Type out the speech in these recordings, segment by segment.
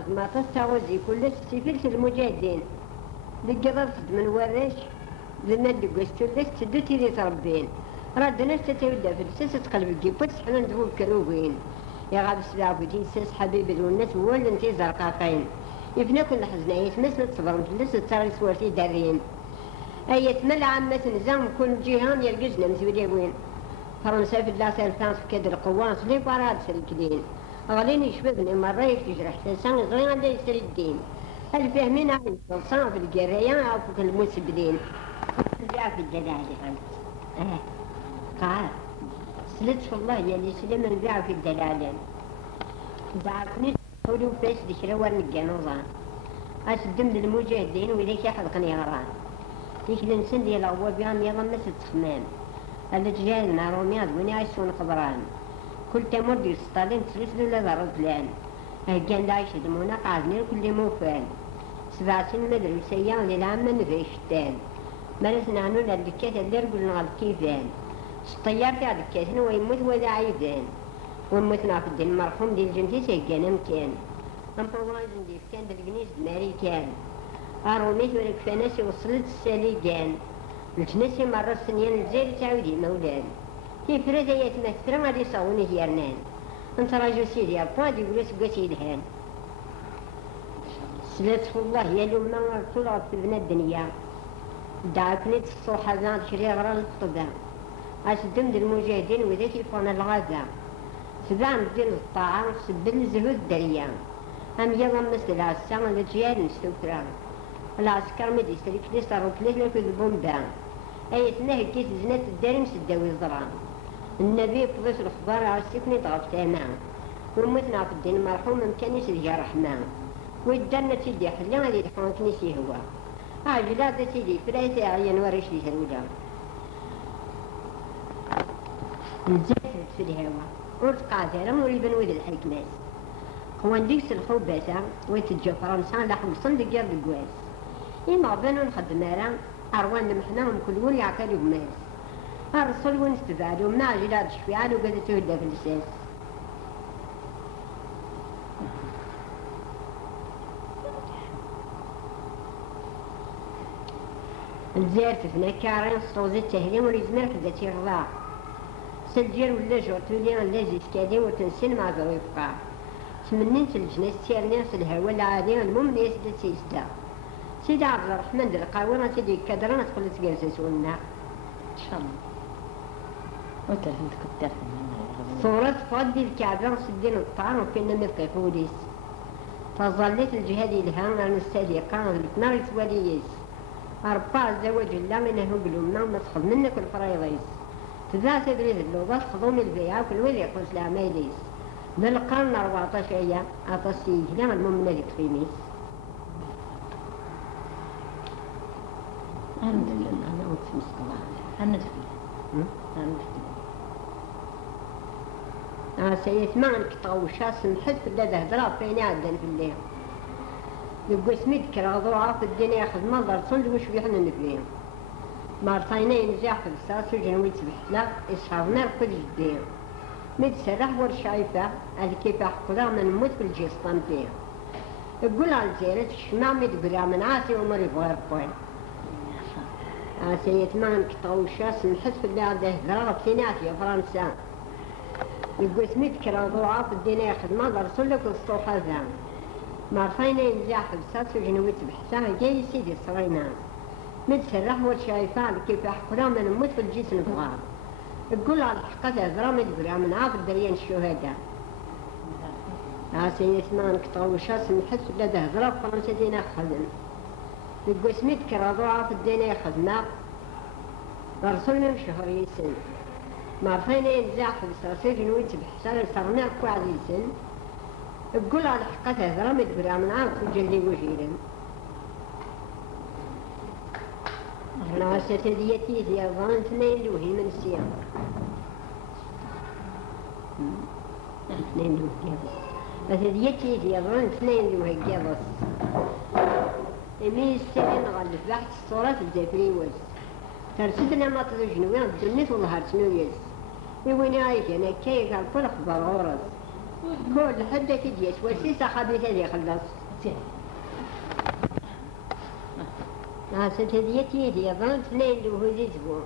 خدمة تستوزي كل سيفلت المجاهدين لقضت من ورش لما دقستو لك تدوتي لي تربين راد ناس تتولى في الساس تقلب الجيبوت حنا ندبو كروبين يا غاب السبع بودين ساس حبيبي الناس هو اللي انتي زرقاقين يفنا كنا حزنايت ماس نتصبر نجلس تاري سوارتي دارين أيت ملا عمة نزام كل جيهان يرقزنا مسولي وين فرنسا في الله سالفانس في كدر قوانس لي باراد سلكلين غليني شبابني مرة يجرح تنسان غير عندي يسر الدين الفاهمين عن الصنصان في الجريان أو في المسبلين جاء في الدلالة قال سلت والله يلي سلم نبيع في الدلالة دعكني قولوا فاس دشروار نجانوزان أسدم للمجاهدين وليك يحلقني غران ديك الانسان ديال هو بيان يلا ما تتخمام هذا جاينا روميات وين يعيشون قبران كل تمر ديال ستالين تسلسل ولا ضرب لان كان دايش دمونا قاعدين كل موفان 7 سنين مدرسية للعامة نفيشتان مارسنا عنو للكات اللي رجلنا على الكيفان الطيار تاع الكاتن ويموت ولا عيدان وموتنا في الدين المرحوم ديال جنتي سيقانا مكان أمبروازن ديال كان دالقنيس دماريكان أروميت ولا كفاناسي وصلت الساليقان الجناسي مرة السنيان الجزائر تعودي مولان تيفرد هي تمثل غادي يصوني هيرنان انت راجل سيدي أبواد يقولوا سقاسي الهان سلات الله يا لما طلعت في ابن الدنيا دعكني تصوح هذا شري غرا الخطبة أسدم المجاهدين وذاك يفون الغابة سبع مدير الطاعة سبل الزهود الدريا أم يلا مثل العسام الجيال نستوفرا العسكر مدي يستريك لي صاروا ثلاثة في البومبا أيتنا هكيت زنات الدارم سداوي الزرع النبي فضيت الأخبار عرسيكني ضغط تمام ومتنا في الدين مرحوم مكانيس الجرح معه ويدرنا تيدي حلي غادي يدحون كنيسي هو عجلا دا تيدي فرايتي عيان وريش لي هالولا نزلت في الهوا ورد قادرة وليبن ويد الحكمات خوان ديكس الخوباسة ويتجا فرنسا لحم صندق جاب القواس إما بانو نخدم راه أروان محناهم كل ون يعقلوا بماس الرسول وين استفادوا مع جلاد شفيعان وقادة تهدى في الأساس الزيارة فينا كارين صوزي التهليم وليزمر كذا تيرضاع سلجير ولا جورتولي ولا زيسكادي وتنسين مع ذوي فقاع تمنين سلجناس تيرناس الهوا العادي المهم ليس دا تيسدا سيدي عبد الرحمن القاوي سيدي كادرنا تقول تجلس والنا إن شاء الله وتلفنت كتاف صورة فضي الكعبة سدين الطعام وكنا ملقي فوليس فظلت الجهاد الهام عن السالقة الاتنار يتواليس 4 زواج الله منه قلوبنا ومسخض منك الفرايضيس تذا تدريد اللوضات خضوم البيعة وكل ولي يقوس العمايليس ذا القرن 14 أيام أطسي جلام المؤمنة لتخيميس أنا أوت في مسكوة أنا دفل سيت معنك طوشا سمحت في اللذة هدرا فيني عدن في الليل يبقى سميد كراضوعة في الدنيا خدمة ضرطون دوش بيحنا نبليهم مارطينين نجاح في الساس وجنويت بحلا إصحابنا رفض جدين ميد سرح ورشايفة هذا كيف أحقلا من نموت في الجيسطان فيه يقول على الزيارة الشماع ميد قرا من عاسي ومري بغير قوي سيت معنك طوشا سمحت في اللي عده هدرا فيني عافية فرنسا يبقى سميت كراضوعة في الدنيا خدمة ضرطون لك الصوحة ذا مارفينا ينزاح بساس وجنويت بحسان جاي سيدي صرينا متسرح والشايفة كيف يحقنا من نموت في الجسم البغار تقول على الحقيقة ذرا مدبرا من عاف الدريان الشهداء سيدي ثمان كطوشا سمحت لدى هضرا فرنسا دينا خدم يبقى سميت كراضوعة في الدنيا خدمة رسول من شهر يسن مارفينا ينزاح بساس وجنويت بحسان صرنا كو عزيزن تقول على حقيقة هذا مدبرا من عام تجلي وجيلا أنا ستديتي ذي أظن 2 لوهي من السيام 2 لوهي فتديتي ذي أظن 2 لوهي قيضس إمي السنين غلف بحث الصورة الزفري وز ترسدنا ما تدجنوين الدنيت والله هرسنو يز يويني عايش أنا كيف الفلق بالغورس كل حدة تجيش والسيسة خبيثة اللي خلص ناس هديتي هدية ظن اثنين اللي هو زيزبو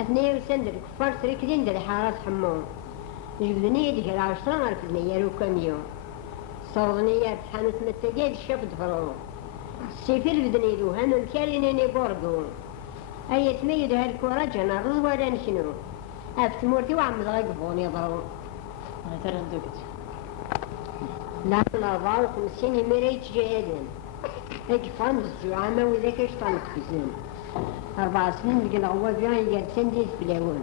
اثنين وسند الكفار تركدين دل حارات حمون جبدني يدك العشرة غرفدني يارو كم يوم صوضني تحانوت متقيد الشفت فرو السيفير بدني دو هنو الكارينيني بورقو أي تميد هالكورة جنا رض ولا نشنو أفت مورتي وعم ضاقفون يضرو مثلا دوقت لا من 54 مريت جهدين هيك فانز زعامة وذاك اشتانت بزين 4 سنين لقنا هو بيان يجلسن ديز بلاون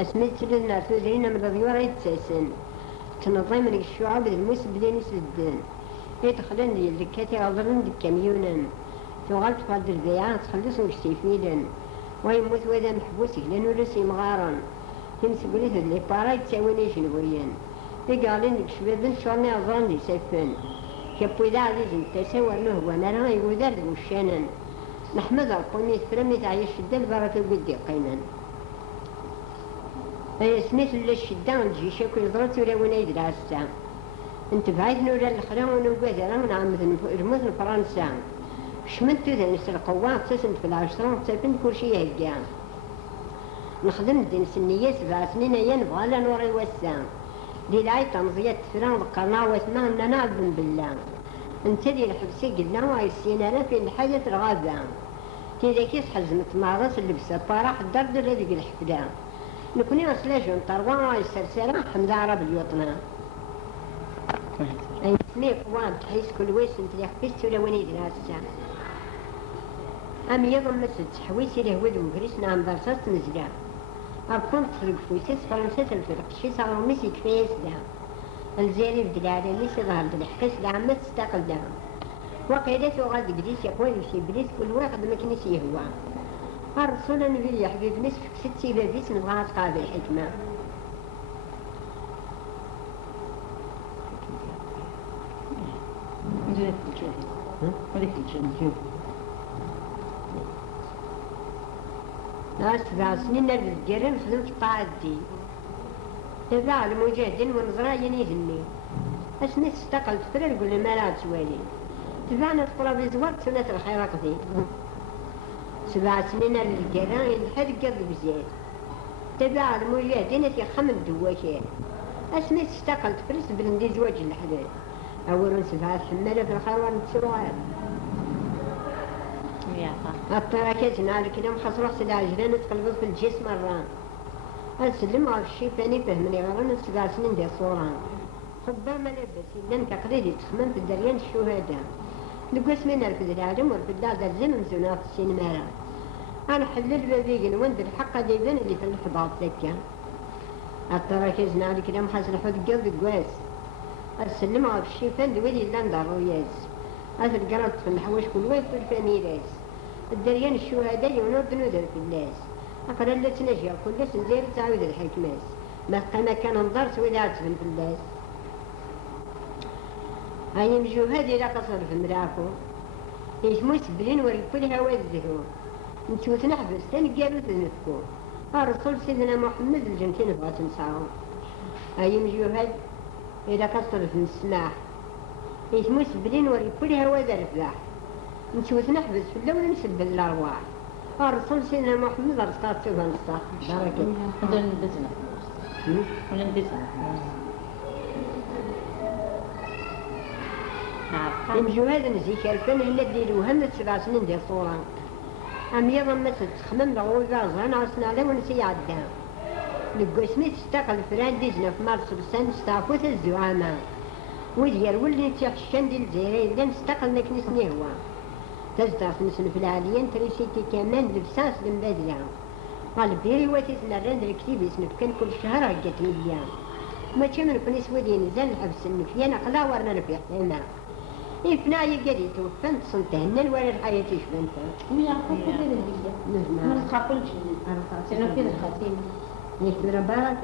اسميت لنا تدرين من الضيورة يتساسن تنظيم من الشعوب الموس بدين يسدن يدخلن لي الدكاتي غضرن دكاميونا تغلط فالد البيعات تخلصن كشتيفيلا ويموت وذا محبوس لأنه رسي مغارا تمسك ليه اللي باراي تساويني شنويا يقالين لك شبابن شورني أظن لي سفن كبو إذا عزيز التساور له ونرى يقودر وشانا نحمد القومي فرمي تعيش الشدة البركة قدي قينا سميت للشدة الجيشة كل ضرط ولا وين يدرى الساعة انت بعيد نورا الخرام ونوقاذرا ونعمد رموز فرنسا شمنتو ذا نسر القوات تسند في العشرة تسافن كل شي هكا نخدم دين سنية 7 سنين ينبغى لا نور يوسع دي العي تنظية فران القناة وثمان نعبن بالله انت دي الحبسي قلنا وعيسينا لا في الحاجة الغابة تيدا كيس حزمت معرس اللبسة بارح الدرد الذي الحفلة نكوني أصلا جون طروان وعيسرسارة حمد عرب اليوطنا أي اسمي قوان تحيس كل ويس انت اللي حفيست ولا وين يدرى الساعة أم يضم مسد حويسي له ودو وقريسنا عن برصاص نزلا أركون تخرج فويسيس فرنسيس الفرق شي صاروا ميسي كفايس ده الزيري بدلالي ميسي ظهر دلحقيس ده عم تستقل ده وقيدته غاد قديس يقول في بليس كل واحد مكنيس يهوى الرسول النبي يا حبيب نسفك 6 بابيس نبغى تقابل الحكمة نزلت الجهل وليك الجهل ناس 7 سنين الرجال خذوك طاعتي تبع المجاهدين ونظرايا يهني اسمي استقلت فرر قلنا ما لا تسوالي تبعنا تقرب الزوار سنة الخير قضي 7 سنين الرجال ينحد قبل بزياد تبع المجاهدين في 5 دواشات اسمي استقلت فرس بلندي زواج الحدث أول 7 حمالة في الخير ونتسروها الطراكات نعرف كده مخصروح سد عجلان تقلبت في الجسم مرة أسلم على الشي فاني فهمني غيرنا 7 سنين دي صوران خبا ما لبس إلا تقريدي تخمم في الدريان الشهداء لقوس من رفض العالم ورفض هذا الزمن زونا في السينما أنا حلل بابيقن وند الحق ديبان اللي في الحضاض ذكا الطراكات نعرف كده مخصروح قلب قواس أسلم على الشي فان دويلي لان داروياز هذا القرط في الحواش كل وين في الفاميلاس الدريان الشهداء يونود نودر في الناس أقرأ لا تنجي كل سنزير تعود الحكماس ما كان نضر سويدات في الناس هاي مجوهاد إلى قصر في مراكو يسمو سبلين وريكل هوا الزهور نشوف نحبس تنقالوا تنفكو الرسول سيدنا محمد الجنتين بغا تنساو هاي مجوهاد إلى قصر في السماح يسمو سبلين وريكل هوا ذا نشوف نحبس في اللون نسب الأرواح الرسول سيدنا محمد رزقات سوى نصاح بركة هذا ندزنا ولا ندزنا المجوهاد نزيك الفن اللي ديرو هم 7 سنين ديال صورة أم يضم مثل تخمم لغوي غازان عصنا له ونسي عدها لقو سميت استقل فران ديزنا في مارس بسان ستعفوت الزعامة وديال ولي تحشان ديال الجزائر إذا استقل مكنس نهوى تزدر نسن في العاليين تريسيتي كمان لبساس لمبادلة قال بيري واتيس نران الكتيب يسنف كان كل شهر هكات مليان ما كان كون يسودي نزال نحبس النفيان أقلا ورنا نفيح هنا إفنا يقري توفنت صنتهن ولا الحياة شفنتها مي عقل كل الهدية ما نخافلش سنو كده الخاتين يكتب ربارك